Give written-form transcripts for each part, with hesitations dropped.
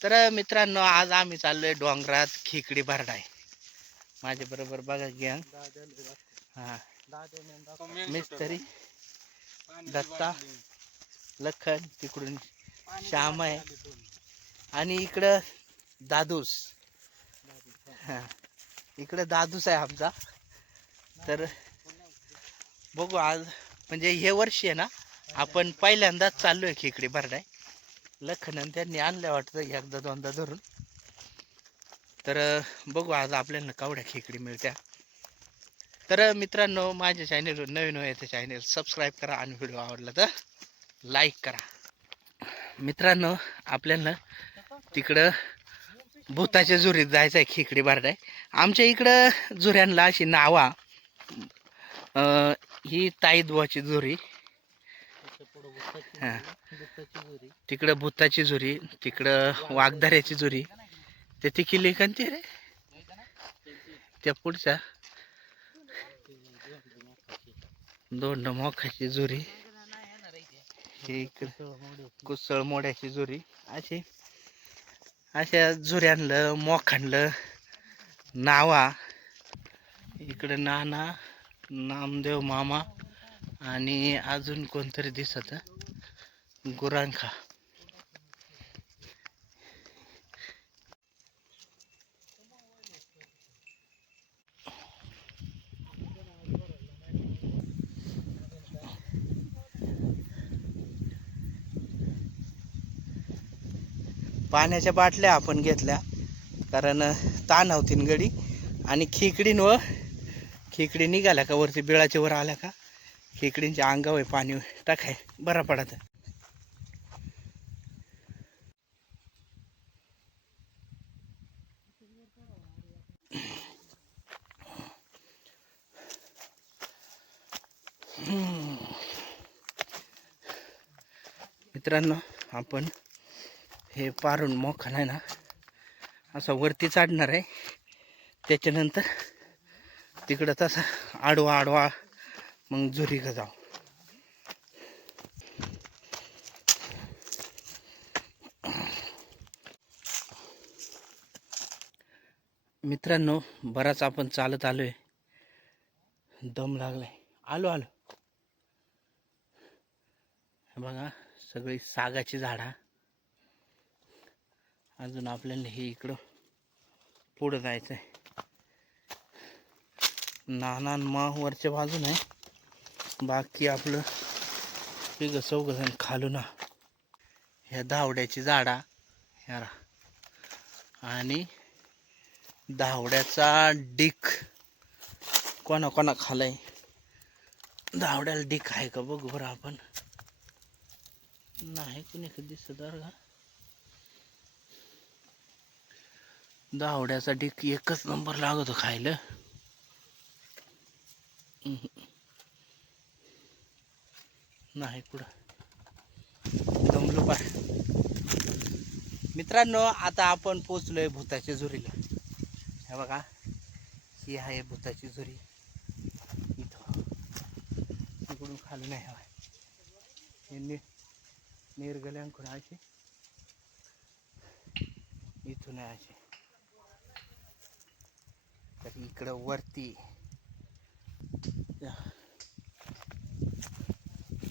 तर मित्रांनो, आज आम्ही चाललोय डोंगरात खेकडी भरडाय. माझ्या बरोबर बघा गँग. हा, मिस्त्री दत्ता, लखन, तिकडून श्याम आहे आणि इकडं दादूस. हा, इकडं दादूस आहे आमचा. तर बघू आज, म्हणजे हे वर्षी आहे ना, आपण पहिल्यांदाच चाललोय खेकडी भरडाय. लखनन त्यांनी आणलं वाटतं एकदा दोनदा धरून. तर बघू आज आपल्याला कावड्या खेकडी मिळत्या. तर मित्रांनो, माझ्या चॅनेलवर नवीन व्हायचं चॅनेल सबस्क्राईब करा आणि व्हिडिओ आवडला तर लाईक करा. मित्रांनो, आपल्याला तिकडं भूताच्या झुरीत जायचं आहे खेकडी भरडाय. आमच्या इकडं झुऱ्यांना अशी नावा, ही ताईदवाची झुरी, हा, तिकडं भूताची झुरी, तिकडं वाघधाऱ्याची झुरी, ते ती किल्ली कंती रे त्या पुढच्या दोंड मोखाची झुरी, हे इकडं कुसळ मोड्याची झुरी. अशी अशा झुऱ्यांलं मोखांडलं नावा. इकडं नाना, नामदेव मामा आणि अजून कोणतरी दिसत गुरांखा. पाण्याच्या बाटल्या आपण घेतल्या कारण ताण होतीन गडी. आणि खेकडी निघाल्या का वरती बिळाच्या वर आल्या का खेकडींच्या अंगावर पाणी टाकाय बरा पडत. मित्रांनो, आपण हे पारून मोखन आहे ना असं वरती चढणार आहे. त्याच्यानंतर तिकडं तसा आडवा आडवा मग झुरी का जाऊ. मित्रांनो, बराच आपण चालत आलोय, दम लागलाय. आलो बघा, सगळी सागाची झाडा. अजून आपल्याला हे इकडं पुढं जायचं आहे. नाना माह वरच्या बाजून आहे, बाकी आपलं तिघं चौघजण खालून. ह्या धावड्याची झाडा ह्या, आणि धावड्याचा डिक कोणा खालाय. धावड्याला डिक आहे का बघू बरं आपण. नाही कुणी कधी दिसत का. धावड्याचा डिक एकच नंबर लागतो खायला. नाही कुठं दमलो पाय. मित्रांनो, आता आपण पोचलोय भूताच्या झुरीला. हे बघा, ही आहे भूताची झुरी. इथं इकडून खाली नाही हे निर्गल्यांकडून अशी इथून आहे अशी. तर इकडं वरती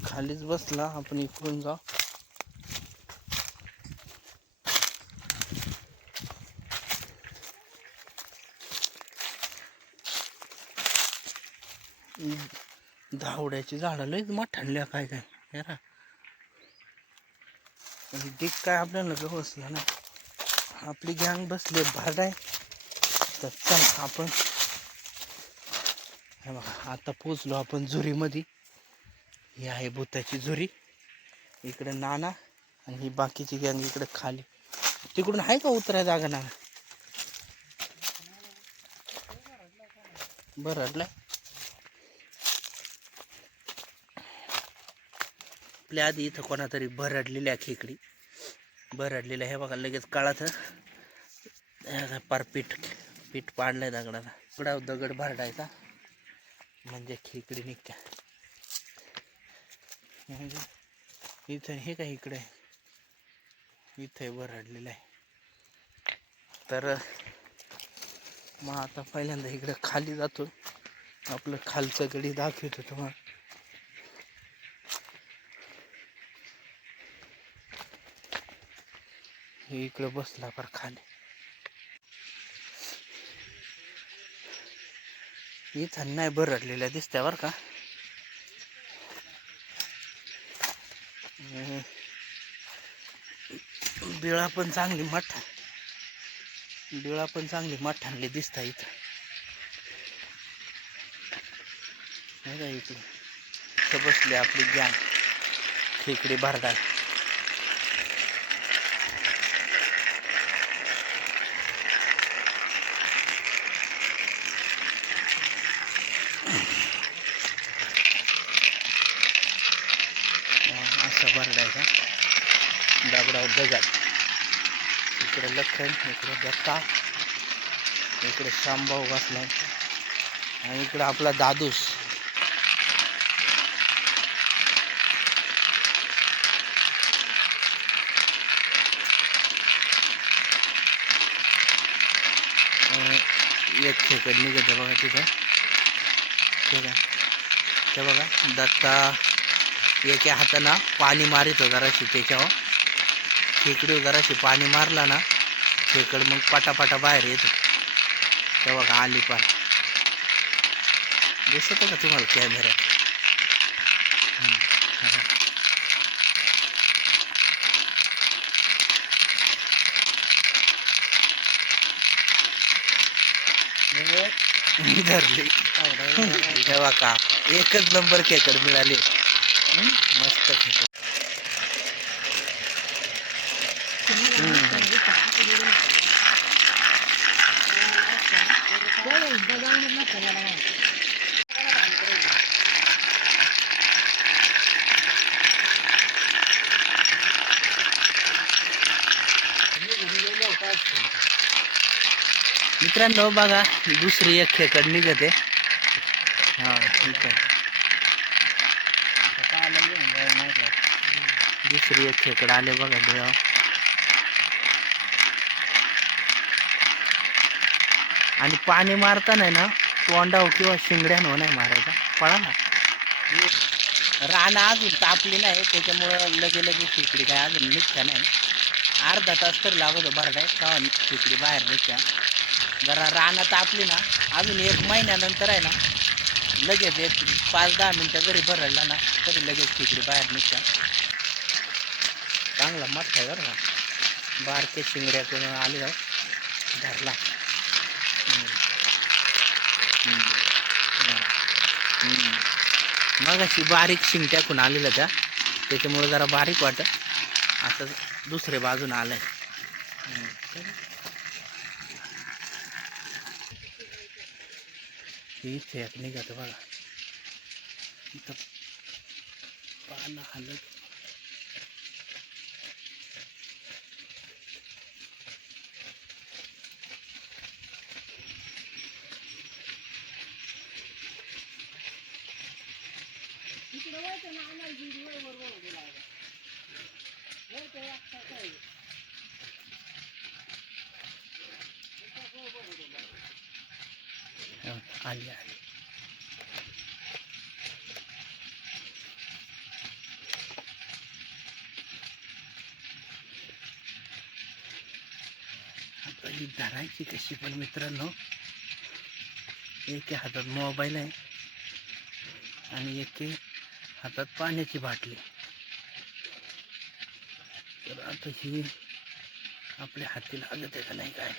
खालीच बसला, आपण इकडून जाऊ. धावड्याची झाडं लयच मोठ्यानल्या काय काय ना. डिक काय आपल्याला बसला नाही. आपली गँग बसली भरडाय. तर चल आपण, हे बघा आता पोचलो आपण झुरीमध्ये. ही आहे भूताची झुरी. इकडे नाना आणि ही बाकीची गँग इकडे खाली. तिकडून आहे का उतराय जागा ना. भरडलाय आपल्या आधी. इथं कोणातरी भरडलेल्या खेकडी भरडलेल्या. हे बघा लगेच काळात पार पीठ पाडलंय दगडाला. दगड भरडायचा म्हणजे खेकडी निघत्या. म्हणजे इथं हे काय इकडे इथे भरडलेलं आहे. तर मग आता पहिल्यांदा इकडे खाली जातो, आपलं खालचं गडी दाखवतो तुम्हाला. हे इकडे बसला पर खाली. इथं नाही बरडलेल्या दिसत्या बरं का. बिळा पण चांगली मठांली दिसता इथं. नाही का इकडे बसले आपली गॅंग खेकडी भरडाय. असा भरडायचा दगडावर दगड. इकडे लखन, इकडे दत्ता, इकडे शांभाऊ बसलाय आणि इकडे आपला दादूस. एक खेकड निघत बघा तिथं. ते बघा दत्ता एका हातानं पाणी मारित जराशी त्याच्यावर. खेकडी जराशी पाणी मारला ना खेकड मग पटापटा बाहेर येतो. ते बघा आली पार. दिसत का तुम्हाला कॅमेऱ्यात? धरली तेव्हा का एकच नंबर खेकड मिळाले. मस्त खेकड. मित्रांनो बघा दुसरी एक खेकड निघते. हा ठीक आहे. दुसरी एक खेकड आले बघा बिळावर. आणि पाणी मारताना ना तोंडाव किंवा शिंगड्यानं नाही मारायचा. पळा ना. रानं अजून तापली नाही त्याच्यामुळं लगे खेकडी काय अजून निघत्या नाही. अर्धा तास तर लागतो भरडाय तेव्हा खेकडी बाहेर निघत्या. जरा रानं तापली ना अजून 1 महिन्यानंतर आहे ना लगेच एक 5-10 मिनटं जरी भरडला ना तरी लगेच खेकडी बाहेर निघत्या. चांगला मस्त आहे बरं का. बारके शिंगड्यातून आले जाऊ धरला. मग अशी बारीक शिंग टाकून आलेलं त्या त्याच्यामुळे जरा बारीक वाटत. आता दुसऱ्या बाजून आलंय. इथे एक निघत बघा. इथं पानं हलत. आली आली. आता ही धरायची कशी पण मित्रांनो. एके हातात मोबाईल आहे आणि एके हातात पाण्याची बाटली. तर आता ही आपल्या हाती लागत आहे का नाही काय.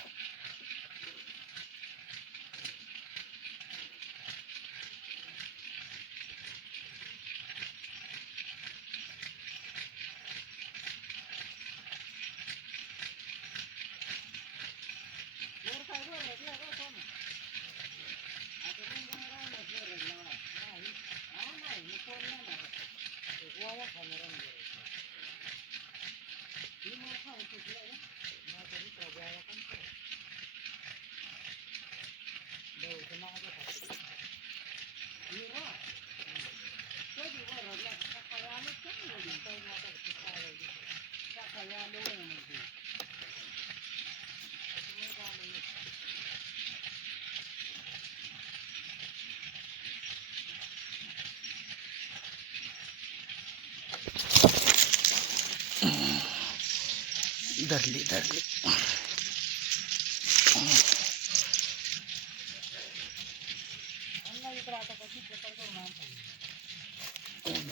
धरली धरली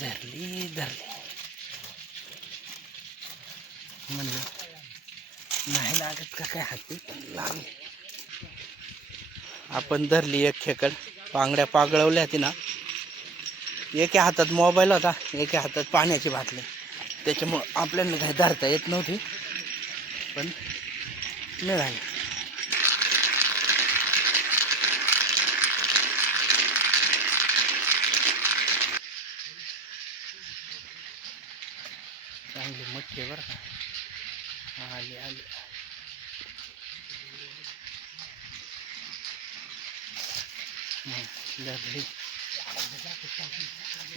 धरली धरली म्हणलं नाही लागत का काय हाती लागली. आपण धरली एक खेकड. पांगड्या पागळवल्या होती ना. एका हातात मोबाईल होता, एका हातात पाण्याची बाटली. त्याच्यामुळं आपल्याला काही धरता येत नव्हती, पण मिळाली. चांगली मच्छी आहे बरं का. आली आली.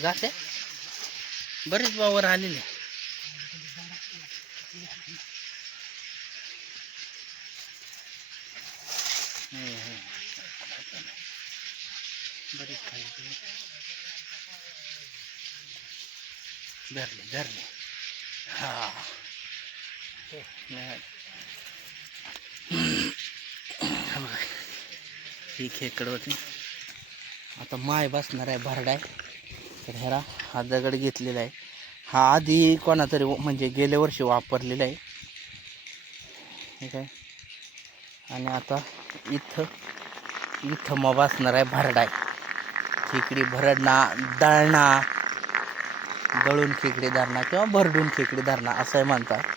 जाते बरेच वावर आलेले. बरेच खाली धरले धरले. हा ही खेकड होती. आता माय बसणार आहे भरडाय. तर ह्याला हा दगड घेतलेला आहे. हा आधी कोणातरी म्हणजे गेल्या वर्षी वापरलेला आहे हे काय. आणि आता इथं मग बसणार आहे भरडाय. खेकडी भरडणा दळणा, दळून खेकडी धरणा किंवा भरडून खेकडी धरणा असं म्हणतात.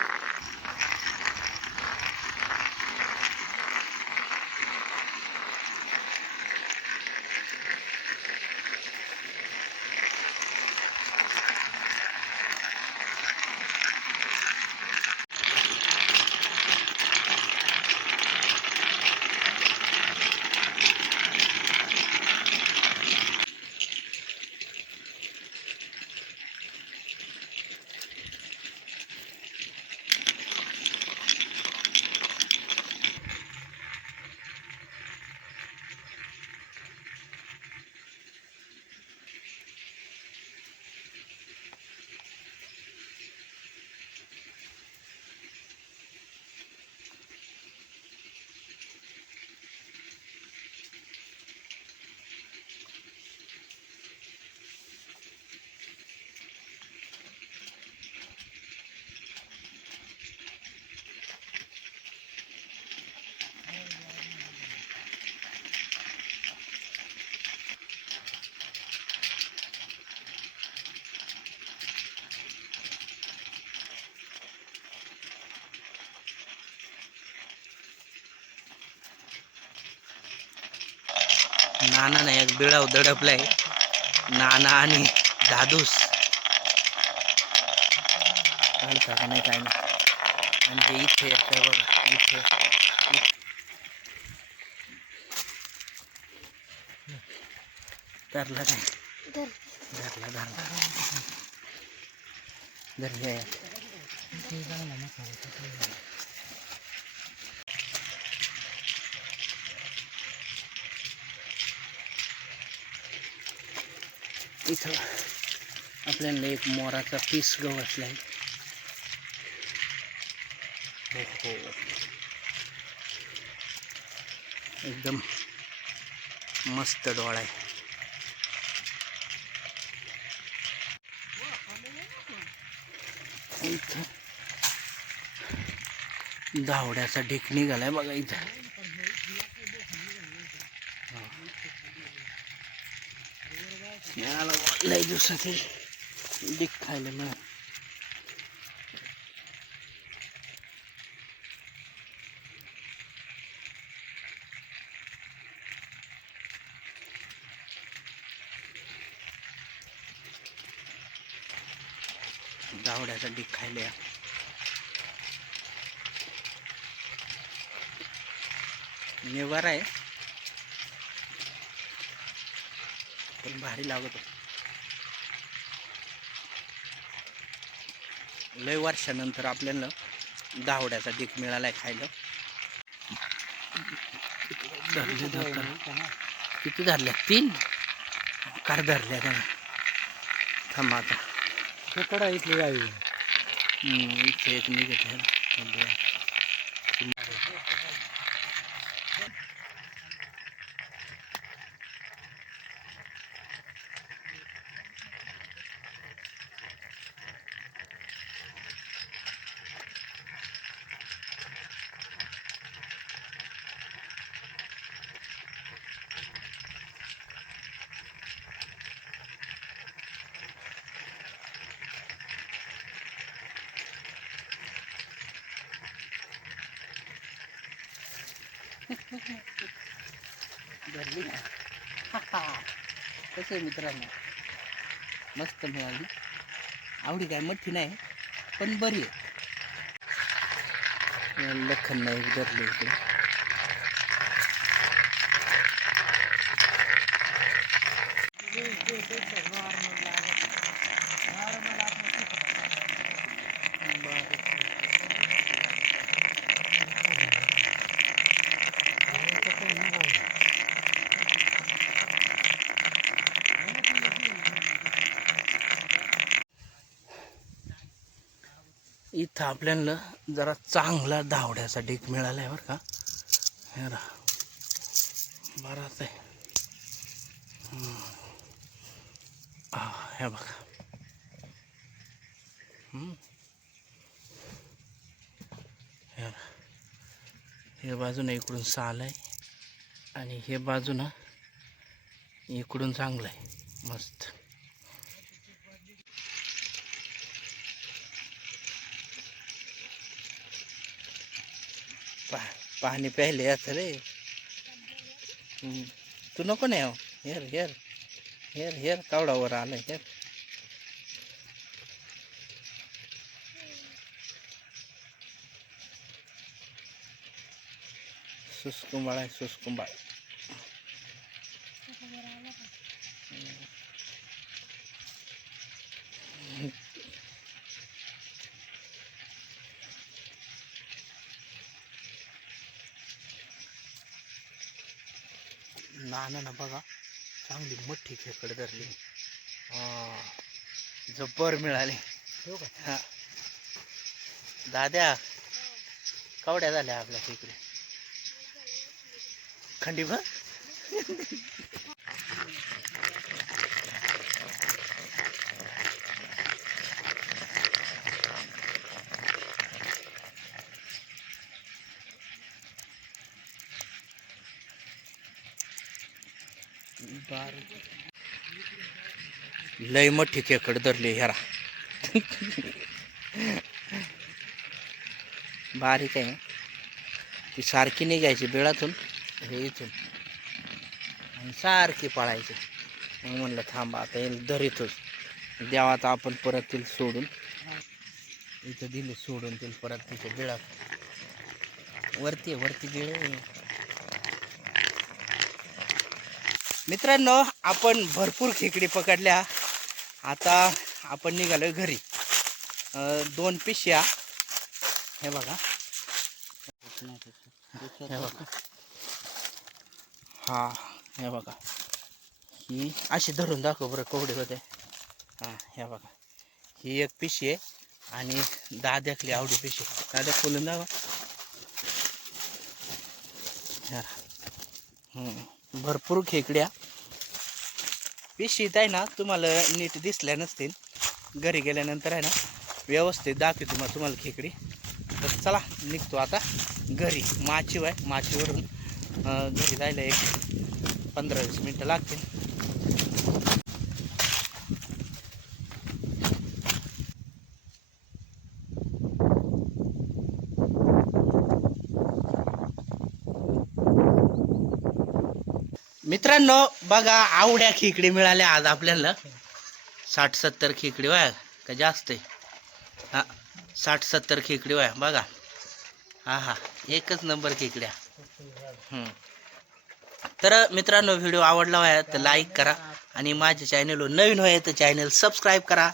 नाना नाही एक बिळाव दडपलाय. नाना आणि दादूस काढता का नाही काय नाही. आणि हे इथे येतं बघा. इथे धरला काय. धरला धरला धरले. इथं आपल्याला एक मोराचा पीस गवसला आहे. हो एकदम मस्त डोळा आहे. इथं धावड्याचा ढीक निघालाय बघा. इथं लय दिवसात ढीक खायला मिळालं. धावड्याचा ढीक खायला निवार आहे, पण भारी लागत. लय वर्षानंतर आपल्याला धावड्याचा ढीक मिळालाय खायला. किती धरल्या? 3 कार धरल्या त्याला. थांबा आता. इथली गावी इथे एक निघत आहे. धरली ना. कसं आहे मित्रांनो, मस्त मिळाली. आवडी काय मोठी नाही पण बरी आहे. लखन नाही धरली इकडे. इथं आपल्याला जरा चांगला धावड्याचा डेक मिळाला आहे बरं का. हे बराच आहे. हे बघा. हे बाजूनं इकडून साल आहे आणि हे बाजूनं इकडून चांगलं आहे मस्त. पाणी प्यायले असं रे. तू नको नाही हो. हेर हेर हेर हेर कावडावर आलाय हेर. सुसकुंबाळ आहे सुसकुंबाळ. नाना बघा चांगली मोठी खेकड धरली. जब्बर मिळाली. हा दाद्या कवड्या झाल्या आपल्या तिकडे खंडीभर. लय मोठी खेकड धरली ह्यारा. बारीक आहे ती. सारखी निघायची बिळातून हे इथून आणि सारखी पळायची. मग म्हणलं थांबा आता येईल धरीतच द्यावा. आता आपण परत तिला सोडून इथं दिले सोडून तिला परत तिच्या बिळात वरती वरती बिळ. मित्रांनो आपण भरपूर खेकडी पकडल्या. आता आपण निघालोय घरी. 2 पिशव्या हे बघा. हे बघा. हा हे बघा. ही अशी धरून दाखव बरं कवडे होते. हा हे बघा. ही 1 पिशवी आहे आणि दाद्याकली आवडी पिशवी. दाद्या खोलून दाखव. भरपूर खेकड्या. पिशवीत आहे ना तुम्हाला नीट दिसल्या नसतील. घरी गेल्यानंतर आहे ना व्यवस्थित दाखवतो मग तुम्हाला खेकडी. तर चला निघतो आता घरी. माचीव आहे. माचीवरून घरी जायला एक 15-20 मिनटं लागतील. मित्रांनो बघा आवड्या खेकडी मिळाल्या आज आपल्याला. 60-70 खेकडी वाया का जास्त आहे. हा 60-70 खेकडी वाया बघा. हा हा एकच नंबर खेकड्या. तर मित्रांनो व्हिडिओ आवडला वाया तर लाईक करा आणि माझ्या चॅनलवर नवीन होय तर चॅनल सबस्क्राईब करा.